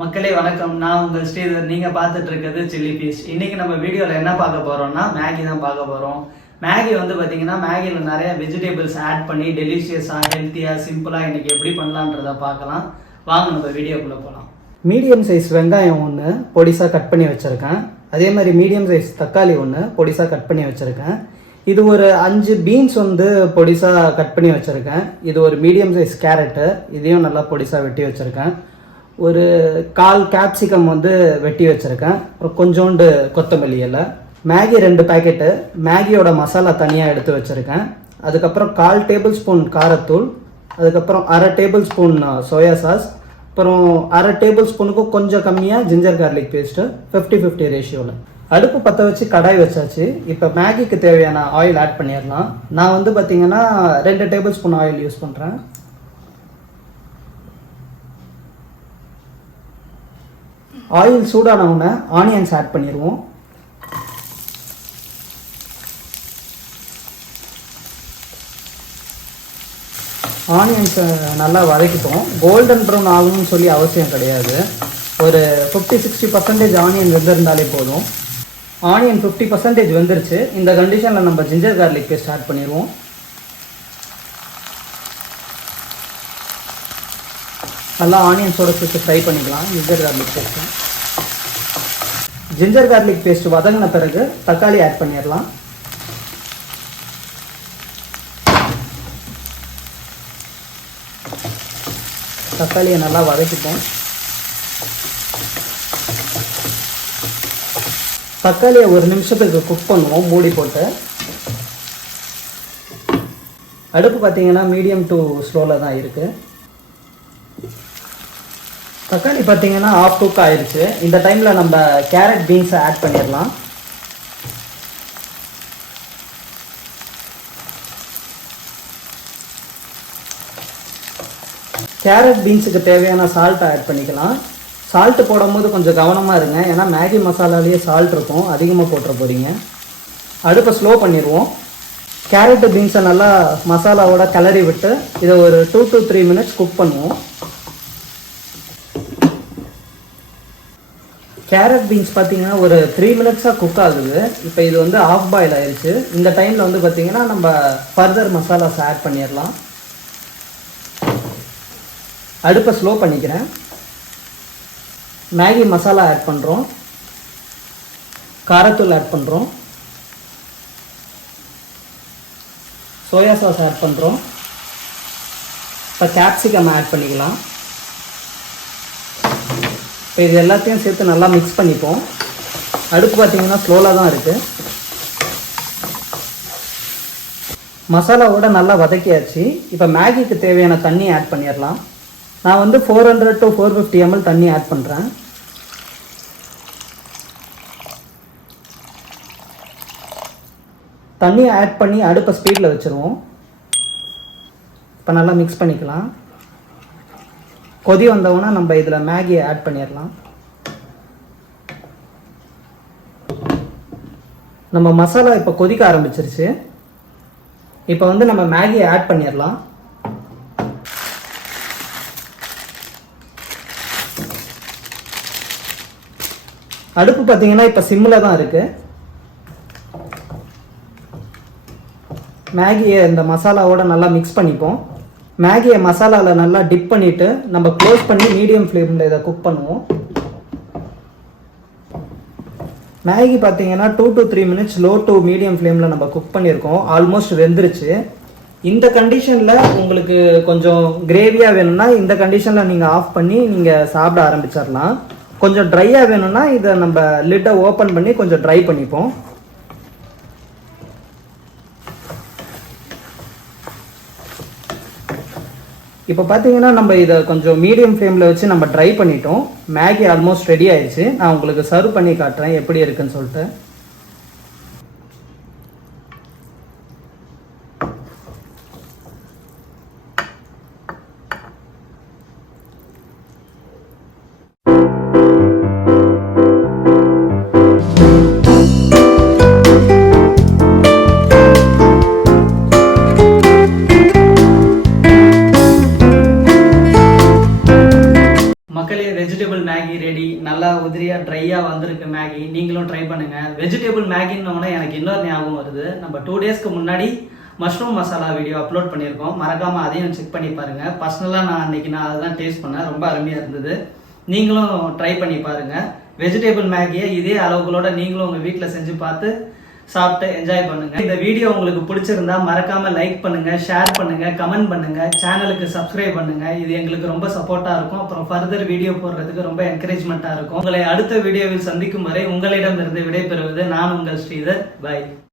மக்களே வணக்கம். நான் உங்கள் ஸ்ரீதர். நீங்கள் பார்த்துட்டு இருக்கிறது சில்லி பீஸ். இன்றைக்கி நம்ம வீடியோவில் என்ன பார்க்க போகிறோம்னா மேகி தான் பார்க்க போகிறோம். மேகி வந்து பார்த்திங்கன்னா மேகியில் நிறைய வெஜிடபிள்ஸ் ஆட் பண்ணி டெலிஷியஸாக ஹெல்த்தியாக சிம்பிளாக இன்றைக்கி எப்படி பண்ணலான்றதை பார்க்கலாம். வாங்க நம்ம வீடியோக்குள்ளே போகலாம். மீடியம் சைஸ் வெங்காயம் ஒன்று பொடிசாக கட் பண்ணி வச்சுருக்கேன். அதே மாதிரி மீடியம் சைஸ் தக்காளி ஒன்று பொடிசாக கட் பண்ணி வச்சுருக்கேன். இது ஒரு 5 பீன்ஸ் வந்து பொடிசாக கட் பண்ணி வச்சுருக்கேன். இது ஒரு மீடியம் சைஸ் கேரட்டு, இதையும் நல்லா பொடிசாக வெட்டி வச்சுருக்கேன். ஒரு 1/4 கேப்சிகம் வந்து வெட்டி வச்சுருக்கேன். அப்புறம் கொஞ்சோண்டு கொத்தமல்லி இலை, மேகி 2 பேக்கெட்டு, மேகியோட மசாலா தனியாக எடுத்து வச்சுருக்கேன். அதுக்கப்புறம் 1/4 டேபிள் ஸ்பூன் காரத்தூள், அதுக்கப்புறம் 1/2 டேபிள் ஸ்பூன் சோயா சாஸ், அப்புறம் 1/2 டேபிள் ஸ்பூனுக்கும் கொஞ்சம் கம்மியாக ஜிஞ்சர் கார்லிக் பேஸ்ட்டு 50-50 ரேஷியோவில். அடுப்பு பற்ற வச்சு கடாய் வச்சாச்சு. இப்போ மேகிக்கு தேவையான ஆயில் ஆட் பண்ணிடலாம். நான் வந்து பார்த்திங்கன்னா 2 டேபிள் ஸ்பூன் ஆயில் யூஸ் பண்ணுறேன். ஆயில் சூடானவுடனே ஆனியன்ஸ் ஆட் பண்ணிடுவோம். ஆனியன்ஸை நல்லா வதக்கிட்டோம். கோல்டன் ப்ரௌன் ஆகணும்னு சொல்லி அவசியம் கிடையாது. ஒரு 50-60% ஆனியன் வெந்திருந்தாலே போதும். ஆனியன் 50% வெந்துருச்சு. இந்த கண்டிஷனில் நம்ம ஜிஞ்சர் கார்லிக் பேஸ்ட் ஆட் பண்ணிடுவோம். நல்லா ஆனியன்ஸோட சேர்த்து ஃப்ரை பண்ணிக்கலாம் ginger garlic paste. Ginger garlic paste வதங்கின பிறகு தக்காளி ஆட் பண்ணிடலாம். தக்காளியை நல்லா வதக்கிப்போம். தக்காளியை 1 நிமிஷத்துக்கு குக் பண்ணுவோம் மூடி போட்டு. அடுப்பு பார்த்தீங்கன்னா மீடியம் டு ஸ்லோவில் தான் இருக்குது. தக்காளி பார்த்தீங்கன்னா ஆஃப் குக் ஆயிடுச்சு. இந்த டைமில் நம்ம கேரட் பீன்ஸை ஆட் பண்ணிடலாம். கேரட் பீன்ஸுக்கு தேவையான சால்ட்டை ஆட் பண்ணிக்கலாம். சால்ட்டு போடும்போது கொஞ்சம் கவனமாக இருங்க, ஏன்னா மேகி மசாலாலேயே சால்ட் இருக்கும், அதிகமாக போட்டுற போகிறீங்க. அடுப்பை ஸ்லோ பண்ணிடுவோம். கேரட்டு பீன்ஸை நல்லா மசாலாவோட கிளறி விட்டு இதை ஒரு 2 to 3 மினிட்ஸ் குக் பண்ணுவோம். கேரட் பீன்ஸ் பார்த்தீங்கன்னா ஒரு 3 மினிட்ஸாக குக் ஆகுது. இப்போ இது வந்து ஆஃப் பாயில் ஆயிடுச்சு. இந்த டைமில் வந்து பார்த்தீங்கன்னா நம்ம ஃபர்தர் மசாலாஸ் ஆட் பண்ணிடலாம். அடுப்பை ஸ்லோ பண்ணிக்கிறேன். மேகி மசாலா ஆட் பண்ணுறோம், காரத்தூள் ஆட் பண்ணுறோம், சோயா சாஸ் ஆட் பண்ணுறோம். இப்போ கேப்சிகம் ஆட் பண்ணிக்கலாம். இப்போ இது எல்லாத்தையும் சேர்த்து நல்லா மிக்ஸ் பண்ணிப்போம். அடுப்பு பார்த்தீங்கன்னா ஸ்லோவில் தான் இருக்குது. மசாலாவோட நல்லா வதக்கியாச்சு. இப்போ மேகிக்கு தேவையான தண்ணி ஆட் பண்ணிடலாம். நான் வந்து 400 to 450 ml தண்ணி ஆட் பண்ணுறேன். தண்ணியை ஆட் பண்ணி அடுப்பை ஸ்பீடில் வச்சுருவோம். இப்போ நல்லா மிக்ஸ் பண்ணிக்கலாம். கொதி வந்தவுடனே நம்ம இதில் மேகியை ஆட் பண்ணிடலாம். நம்ம மசாலா இப்போ கொதிக்க ஆரம்பிச்சிருச்சு. இப்போ வந்து நம்ம மேகியை ஆட் பண்ணிடலாம். அடுப்பு பார்த்தீங்கன்னா இப்போ சிம்மில் தான் இருக்குது. மேகியை இந்த மசாலாவோட நல்லா மிக்ஸ் பண்ணிப்போம். மேகியை மசாலாவில் நல்லா டிப் பண்ணிவிட்டு நம்ம க்ளோஸ் பண்ணி மீடியம் ஃப்ளேமில் இதை குக் பண்ணுவோம். மேகி பார்த்தீங்கன்னா 2 to 3 minutes low to medium ஃப்ளேமில் நம்ம குக் பண்ணியிருக்கோம். ஆல்மோஸ்ட் வெந்துருச்சு. இந்த கண்டிஷனில் உங்களுக்கு கொஞ்சம் கிரேவியாக வேணும்னா இந்த கண்டிஷனில் நீங்கள் ஆஃப் பண்ணி நீங்கள் சாப்பிட ஆரம்பிச்சிடலாம். கொஞ்சம் ட்ரையாக வேணும்னா இதை நம்ம லிட்டை ஓப்பன் பண்ணி கொஞ்சம் ட்ரை பண்ணிப்போம். இப்போ பார்த்தீங்கன்னா நம்ம இதை கொஞ்சம் மீடியம் ஃப்ளேமில் வச்சு நம்ம ட்ரை பண்ணிட்டோம். மேகி ஆல்மோஸ்ட் ரெடி ஆயிடுச்சு. நான் உங்களுக்கு சர்வ் பண்ணி காட்டுறேன் எப்படி இருக்குன்னு சொல்லிட்டு. Vegetable Maggi ready. நல்லா உதிரியா ட்ரையா வந்திருக்கு மேகி. நீங்களும் ட்ரை பண்ணுங்க. வெஜிடபிள் மேகின்னு எனக்கு இன்னொரு ஞாபகம் வருது. நம்ம 2 டேஸ்க்கு முன்னாடி மஷ்ரூம் மசாலா வீடியோ அப்லோட் பண்ணியிருக்கோம். மறக்காம அதையும் செக் பண்ணி பாருங்க. பர்சனலாக நான் அதுதான் டேஸ்ட் பண்ணேன். ரொம்ப அருமையாக இருந்தது. நீங்களும் ட்ரை பண்ணி பாருங்க. வெஜிடபிள் மேகியை இதே அளவுகளோட நீங்களும் உங்கள் வீட்டில் செஞ்சு பார்த்து சாப்பிட்டு என்ஜாய் பண்ணுங்க. இந்த வீடியோ உங்களுக்கு பிடிச்சிருந்தா மறக்காம லைக் பண்ணுங்க, ஷேர் பண்ணுங்க, கமெண்ட் பண்ணுங்க, சேனலுக்கு சப்ஸ்கிரைப் பண்ணுங்க. இது எங்களுக்கு ரொம்ப சப்போர்ட்டா இருக்கும். அப்புறம் ஃபர்தர் வீடியோ போடுறதுக்கு ரொம்ப என்கரேஜ்மெண்ட்டா இருக்கும். உங்களை அடுத்த வீடியோவில் சந்திக்கும் வரை உங்களிடம் இருந்து விடைபெறுவது நான் உங்கள் ஸ்ரீதர். பை.